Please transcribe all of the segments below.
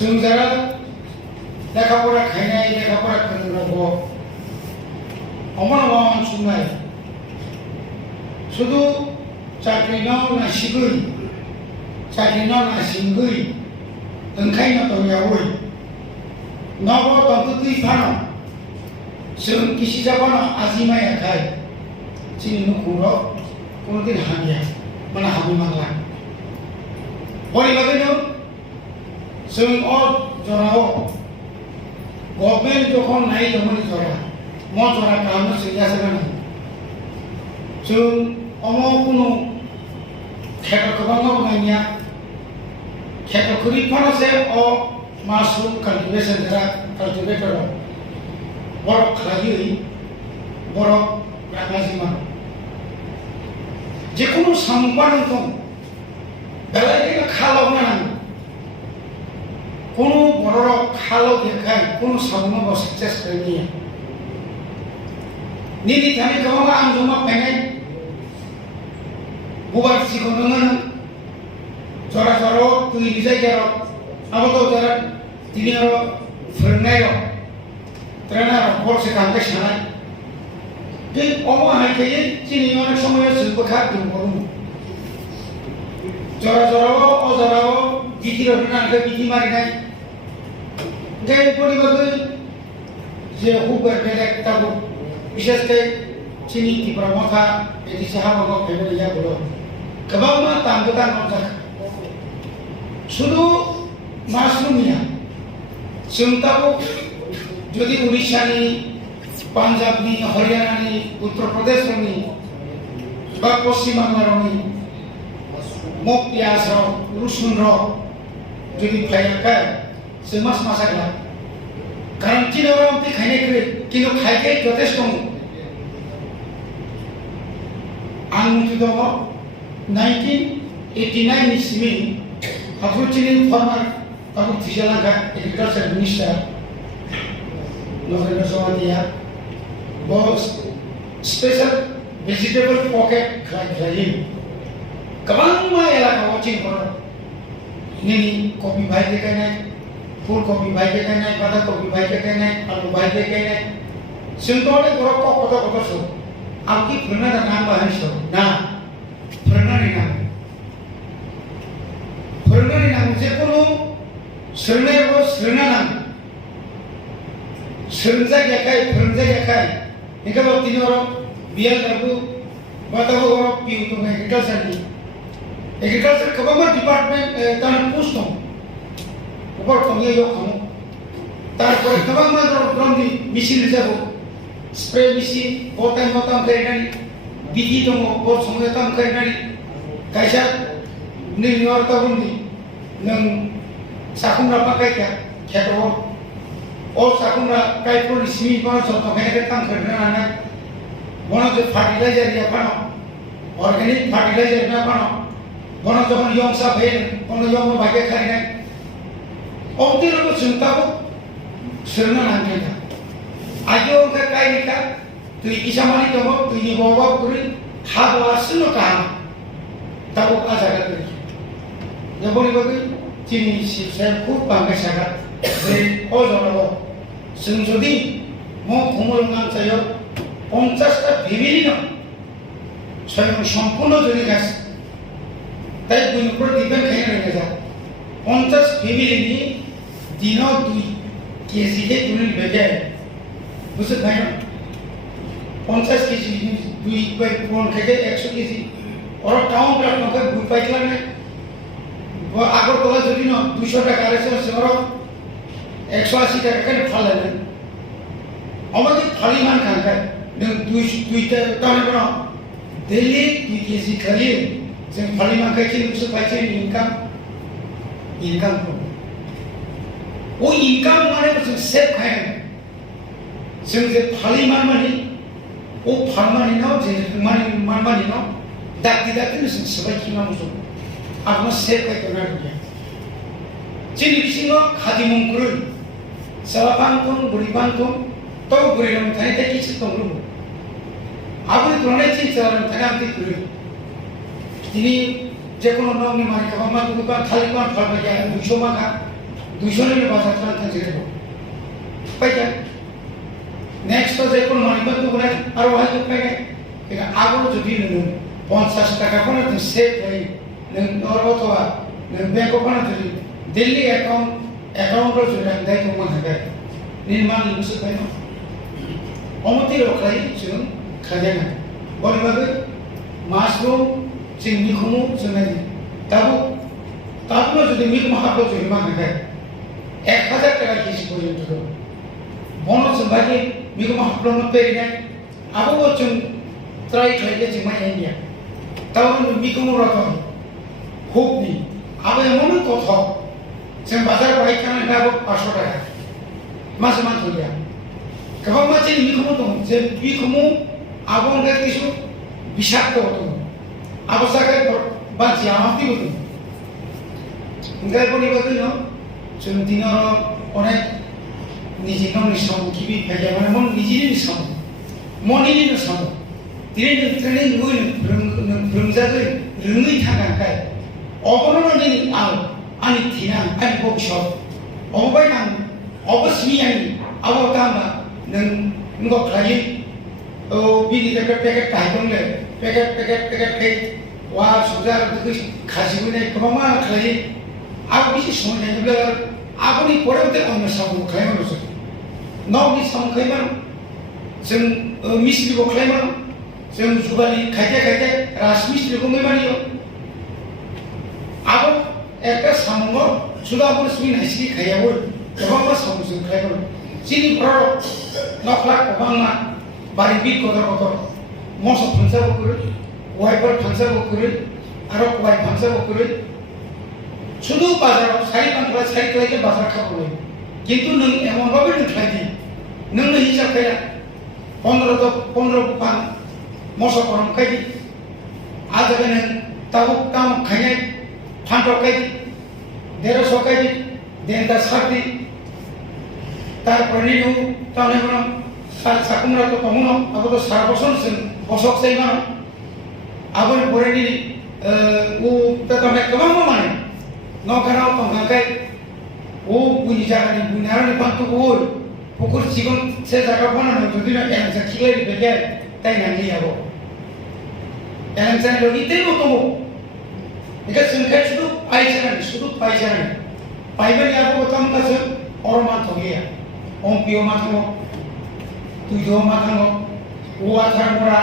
जों যারা লেখাপড়া খাই নাই লেখাপড়া করে রাখবো অমন শুনাই শুধু চাকরি নাও না শিখুই চাকরি নাও না শিখুই ओंखायनो दंयावै नब तंतुतुइ फानो जों किसि जाबानो आजिमायाखाय जोंनि नखराव कोनोदिन हाबिया माने हाबिमांला ओरैबायदिनो जों जराव गभर्नमेन्ट जखन नायदोंमोन जरा जरा खालामनो सोंजासो गोनां जों कुनु खेत्र गोबां मावनायनिया खेत्र खरिफानोसे मासरुम काल्टिवेटर बरफ खालायै बरफ रागाजिमा जेखुनु सामबानो दं बेलायनो खालाव नांगौ কোনো বড় খালো দেখায় কোনো সামনে সাকসেস হয়নি নিদি থানি গোबां आं जमा फैनाय गुवाहाटिखौ नोङो जरा जरा दुई जायगायाव आबाद जरा दिनैयाव फोरोंनायाव ट्रेनाराव हरसे गांबाय थानाय बे हायखायै दिनै अनेक समाव जोबोखा दंबावो जरा जराव गिदिराव दोननानै बिदि मारिनाय ओमफ्राय बोरैबाबो जे हुबर बेलेग दाबो बिसेसकै जोंनि टिप्रा माखा बिदिसो हाबा मावफैबाय जाबोलो गोबां मा दामबो दानाव जाखा শুধু মাশরুমিয়া जों दाबो जुदि उड़ीसानि पान्जाबनि हरियाणानि उत्तर प्रदेशनि बा पश्चिम बांलानि मग पियाजराव रुसुनराव जुदि फायाखाय जों मास मासागला कारण तिनाव ती खायनायखौ किन्तु खायखाय जथेस्ट दं आं मिथिदों 1989 इस्वी Unfortunately, former Sri Lanka Agriculture Minister Narendra Sawadiya was special vegetable pocket khlayin. Kabang ma elaka watching for nini kopi bhai ke kene, full kopi bhai ke kene, bada kopi bhai ke kene, alu bhai ke kene. Sintole korok kota so. Amki purna da naam bahan so. Na purna ni naam. फोरोंनानै नांगौ जेखुनु सोलोंनायावबो सोलोंना नांगौ सोलोंजायाखाय फोरोंजायाखाय ओंखायनो दिनै बियाल दाबो बादाबो पिउ दं एग्रिकालचार गोबां डिपार्टमेन्ट तार पोस्ट दं अपर खमियाव खामो तारपरे गोबां रंनि मेसिन जाबो स्प्रे मेसिन बटाम खायनानै बिदि दङ बर संनायाव खायनानै गायसा Ning nor tahun ni, nang sakung rapa kaya kaya sakung kaya pun ismi kono contoh kaya ketang kerana anak, bono je fertilizer ya kono, organic fertilizer na kono, bono jokon yong sa bhen, bono yong bagai kaya ni, omti lalu cinta bu, serna nangkenya, ajo kaya ni kaya, tu isamani tomo, tu ini bawa kuri, hawa seno kaya, tahu apa jaga tu. Ya boleh bagi sini saya pun bangga sangat dari orang sendiri mau kumulkan saya 50টা family না saya সম্পূর্ণ জড়িয়ে গেছে তাই দুই উপর depend খাই রয়ে যায় 50 ফ্যামিলি নিয়ে দিন 2 কেজি কে তুলে বেজে বুঝতে পাই না 50 কেজি 2 বাই 4 থেকে 100 কেজি और टाउन का नौकर गुड पाइकला में वो आगर तला যদি না 200 টাকা আছে সেরো 180 টাকা করে ফালে না আমাদের ফালি মান খানকা 2 টানে বড় ডেইলি 2 কেজি খালি যে ফালি মান খাইছে বুঝতে পাইছে ইনকাম ও ইনকাম মানে তো সেভ খায় जों जे फालि मान माने ओ फालमानि नाव जे माने मान माने नाव दाक्ति जों सबाय खिनांगौ जों आरो सेभ खायना दं जोंनि बिसिङाव खादि मंगुर सालाफांखौ बुरिबांखौ तो बुरिलां थानाय थाय किछु दं आबो दंनाय चिन्तारां थानाय आंखौ गुरु दिनै जेखुनु नावनि माने खालामना दुबा खालिमान फालबाय 200 माखा 200ని বাজার থাকছে পাইকা নেক্সট যে কোন মানিবাদ বলে আর হয়তো পাইকা এটা আগর যদি নং 50 টাকা কোন সেভ হই নং অথবা ব্যাংক কোন যদি দিল্লি অ্যাকাউন্টর যদি দায়িত্ব মনে থাকে নির্মাণ লিখছে পাই না অমতি রখাই जों খাজানা বলিবাগে মাসরুম जों মিখমু जों তাবো যদি মিখমু হাবো যদি মানে থাকে 1000 টাকা কেজি পর্যন্ত bonus sebagai minggu mah belum perinya aku wajib try kerja cuma ini tahun minggu murah hobi aku yang mana tuh tahu saya bazar baik kan enggak aku 500 টাকা masih mantul ya kalau macam minggu tuh saya minggu aku enggak kisu bisa tuh aku sakit banci amat itu enggak boleh betul no cuma tinggal orang নিজের সম কিবি ফেলে মানে মন নিজেরই সম মনেরই সম তিনি ট্রেনিং হই রংজাগৈ রঙै থাকাखाय অবরণনি আল আনি থিনাं আনি বকশপ অবাय नां অবশ্মি আনি আবতামা नों नंगौ खालि औ बिनि पेकेट थाइदोंले पेकेट खाय वा सुजार दुगै खासिबोनाय गोबां मा खालि आव बिसि समनायब्ला आबनि परेवते अन्य सामु खायमानोसो नौनि सामु खायमान जों मिस्ट्रिखौ खायमान जों जुगालि खायथे राजमिस्ट्रिखौ मैमानियो आबो একটা सामुङो सुदाबो सुइन हासिनि खायाबो गोबां सामु जों खायमान सिनि प्रड नखला गोबांना बारि बिट गदर मस फांसाबो करे वाइफोर फांसाबो करे आरो वाइ फांसाबो करे শুধু বাজার সারি পাঁচলা সারি খাইকে বাজার খাবো কিন্তু নং এমনভাবে নং খাইদি নং হিসাব খাইয়া 15 পান মশা করম খাইদি আজ নং তাবু কাম খাইনাই ফান্ট খাইদি 150 খাইদি দেনটা সারদি তারপরে নিউ তাহলে বললাম সাকুমরা তো কমন আবো তো 7 বছর বছর চাইবা আবো পরে নি ও তাহলে কেমন মানে নখানাও তংখাই ও বুঝি জায়গানি বুনারনি পান্তু ওই পুকুর জীবন সে জায়গা বানানো যদি না এনসা খিলাই বেগে তাই নাঙ্গি যাবো এনসা লগিতেই মতো এটা সংখ্যা শুধু পাইছানি পাইবেন যাবো প্রথম কাছে অরমান থগিয়া অম্পিও মাথাঙ্গ তুইদো মাথাঙ্গ ও আথারমরা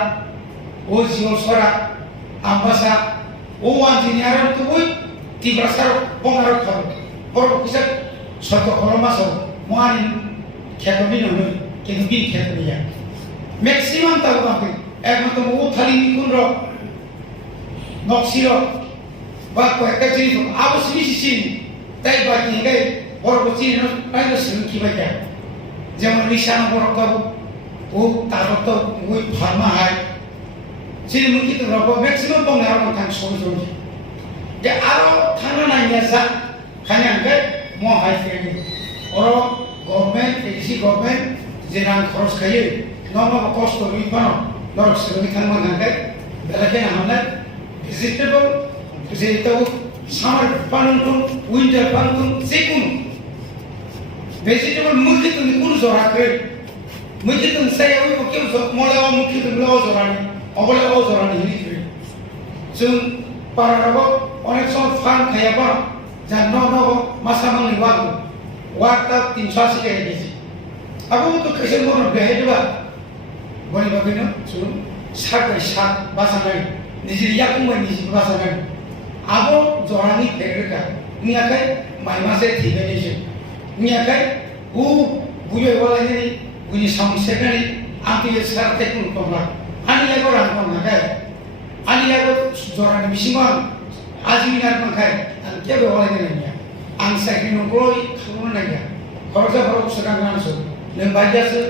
ও জীবন সরা আম্বাসা ও ইঞ্জিনিয়ার তো ওই tibrasar pongarok thar por kisa soto khoromaso moani khetoni no কিন্তু বিন khetoni ya maximum ta ba একমাত্র ও থালি নিকুন র নকশির বা কয়েকটা জিনিস আবশ্যিক তাই বাকি গাই বড় বড় জিনিস পাইলে কি বাকি যেমন নিশান বড় কাবু ও তার তো ওই ফার্মা হয় জিনিস মুখি তো রব ম্যাক্সিমাম বঙ্গার থাক সহজ যে আরো থানা নাইয়া যা খাইনাকে মো হাই ফ্রেন্ড ওর গভর্নমেন্ট এসি গভর্নমেন্ট যে রাং খরচ খাইয়ে নমা কষ্ট রিফানো দরক সেবি থানমা নাকে বেলাকে আমলে ভেজিটেবল যেটা সামার পানুন উইন্টার পানুন যেকুন ভেজিটেবল মুখি তুমি কোন জরা করে মুখি তুমি সাই ওই কেউ মলাও মুখি তুমি লাও জরানি অবলাও জরানি হিলি করে जों পারারাবো অনেক সময় ফান খাইয়াবা যা নব মাসামানি ওয়াগটা 380 টাকা কেজি আবু তো কেসে মন বেহেদবা বনি বাবিনো শুনুন সাকাই সাত বাসানাই নিজে ইয়াকুমাই নিজে বাসানাই আবু জরানি ফেরকা নিয়াকাই মাই মাসে থিবে নিছে নিয়াকাই উ বুয়ে বলানি বুনি সামসেকানি আতি সারতে কোন তোমরা আনি লাগো রাখো না গায় আনি লাগো জরানি মিসিমান আজমিনার মাখায় আর কে বলে না আং সাইকেল নগরই খাবো না গা খরচা খরচ সেখানে আনছো নং বাইজাসে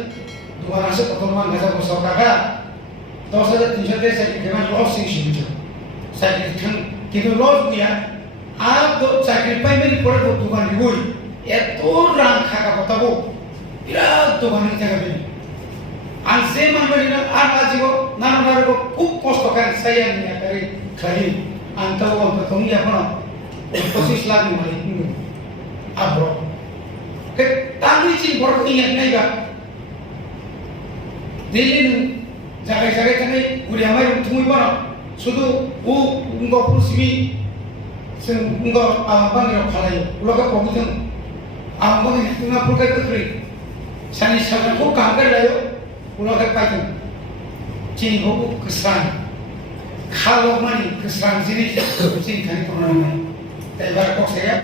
দোকানাসে প্রথম মান গাজা বসা টাকা 10,300 টাকা সাইকেল কেমন লস সিংসিবিছো সাইকেল খান কিন্তু লস দিয়া আর তো সাইকেল পাইবেন পরে তো দোকান গই এত রাং খাকা কথাবো বিরাট দোকানে থাকবেন আং সে মানবেন না আর আজিব নানা খুব কষ্ট করে সাইয়া নিয়া করে খালি ang tawag ko kung iya pa 25 lakh mo abro ingat naga Delhi jaga-jaga tanai uri amai tumui bana sudu ungo purusimi ungo bang yo khalai uloga pogiteng bang tunga pulkai putri sani sabar ko kagar layo uloga paitung cini ho kesan kalau mani kesan sini cini kali pernah mai tapi baru kok saya